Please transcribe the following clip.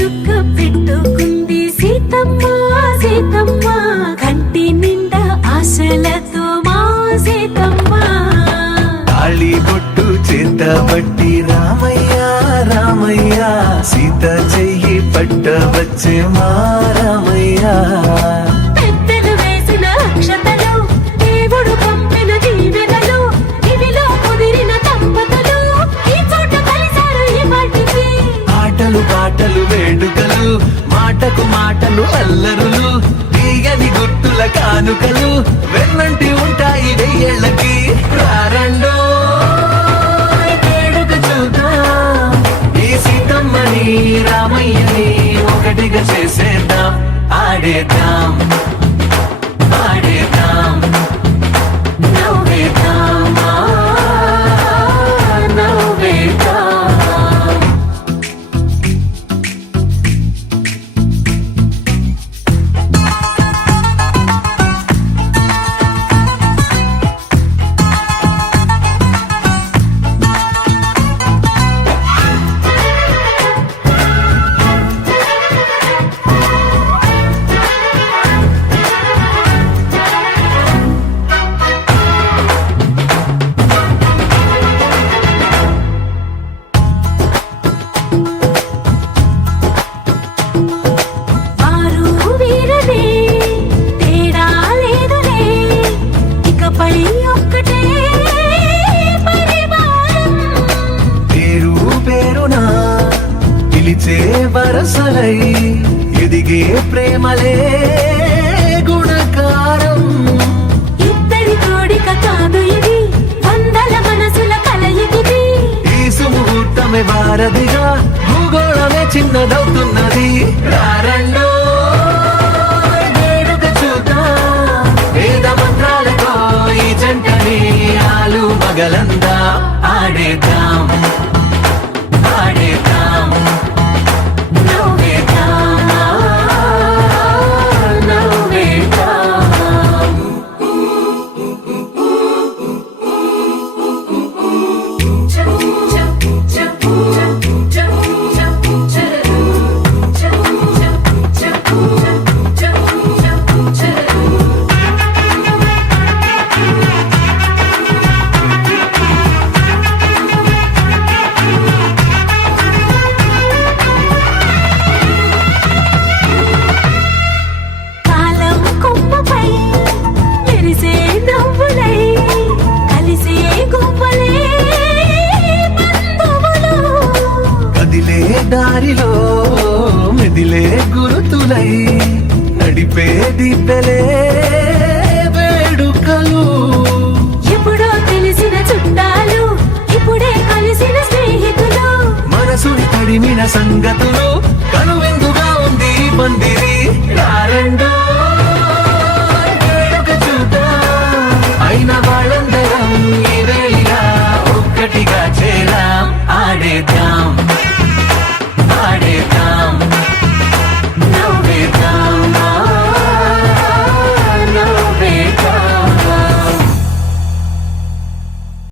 చుక్క పెట్టుకుంది సీతమ్మ సీతమ్మ కంటి నిండా ఆశలతో మా సీతమ్మ తాళి బొట్టు చేతబట్టి రామయ్య రామయ్య సీత చెయ్యి పట్టవచ్చే మా రామయ్య పెద్దలు వేసిన అక్షతలు దేవుడు పంపిన దీవెనలు ఇవిలో కుదిరిన దంపతులు ఈ చోట కలిసారు ఈ పాటికి ఆటలు పాటలు వేడుకలు మాటకు మాటలు అల్లరులు తీయని గుర్తుల కానుకలు వెన్నంటి ఉంటాయి వెయ్యేళ్ళకి రారండో వేడుక చూద్దాం ఈ సీతమ్మని రామయ్యని ఒకటిగా చేసేద్దాం ఆడేద్దాం ఆడేద్దాం నవ్వేద్దాం నవ్వేద్దాం వారు వీరనే తేడా లేదులే ఇకపై ఒక్కటే పరివారం పేరు పేరునా పిలిచే వరసలై ఎదిగే ప్రేమలే గుణకారం ఇద్దరి కోడిక కాదు ఇది వందల మనసుల కలయికిది ఈ సుముహూర్తమే వారధిగా భూగోళమే చిన్నదవుతున్నది రారండో వేడుక చూద్దాం వేద మంత్రాలతో ఈ జంటని ఆలు మగలందా ఆడేద్దాం ఆడేద్దాం నవ్వేద్దాం నవ్వేద్దాం కాలం కొమ్మపై మెరిసే నవ్వులై కలిసే గువ్వలే బంధువులు కదిలే దారిలో మెదిలే గురుతులై నడిపే దిబ్బెలే వేడుకలు ఎప్పుడో తెలిసిన చుట్టాలు ఇప్పుడే కలిసిన స్నేహితులు మనసుని తడిమిన సంగతులు కనువిందుగా ఉంది ఈ పందిరి రారండో